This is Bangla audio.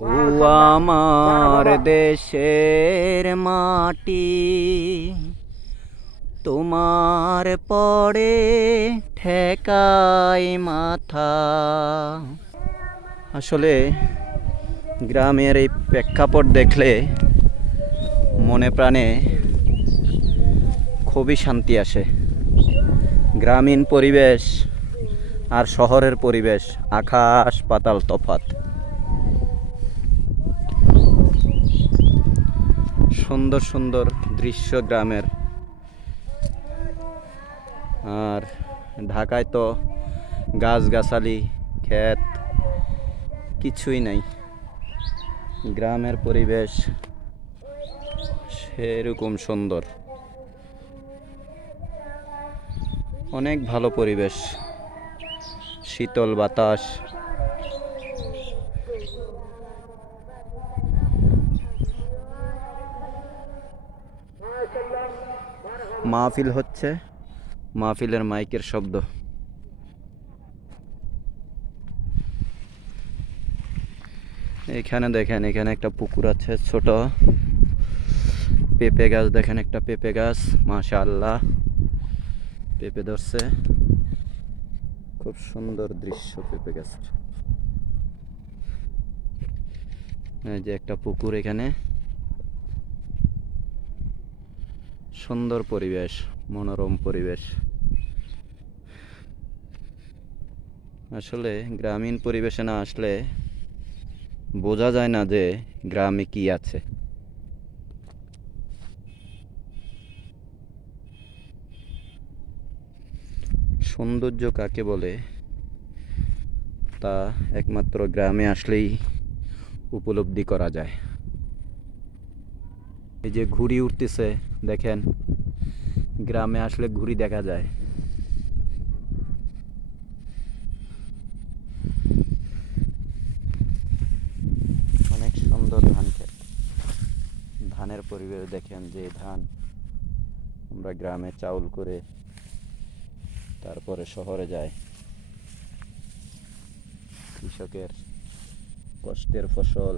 ও আমার দেশের মাটি তোমার পড়ে ঠেকাই মাথা। আসলে গ্রামের এই প্রেক্ষাপট দেখলে মনে প্রাণে খুবই শান্তি আসে। গ্রামীণ পরিবেশ আর শহরের পরিবেশ আকাশ পাতাল তফাত সুন্দর সুন্দর দৃশ্য গ্রামের। আর ঢাকায় তো গাছগাছালি, ক্ষেত, কিছুই নাই। গ্রামের পরিবেশ সেরকম সুন্দর। অনেক ভালো পরিবেশ। শীতল বাতাস। মাহফিল হচ্ছে। মাহফিলের মাইকের শব্দ। এখানে দেখেন, এখানে একটা পুকুর আছে ছোট। পেঁপে গাছ, দেখেন একটা পেঁপে গাছ, মাশাআল্লাহ। পেঁপে ধরছে। খুব সুন্দর দৃশ্য পেঁপে গাছের এই যে একটা পুকুর এখানে। সুন্দর পরিবেশ, মনোরম পরিবেশ। আসলে গ্রামীণ পরিবেশে না আসলে বোঝা যায় না যে গ্রামে কি আছে। সৌন্দর্য কাকে বলে? তা একমাত্র গ্রামে আসলেই উপলব্ধি করা যায়। এই যে ঘুড়ি উঠতেছে, দেখেন। গ্রামে আসলে ঘুড়ি দেখা যায়। অনেক সুন্দর ধান ক্ষেত ধানের পরিবেশ দেখেন যে ধান। আমরা গ্রামে চাউল করে তারপরে শহরে যায় কৃষকের কষ্টের ফসল।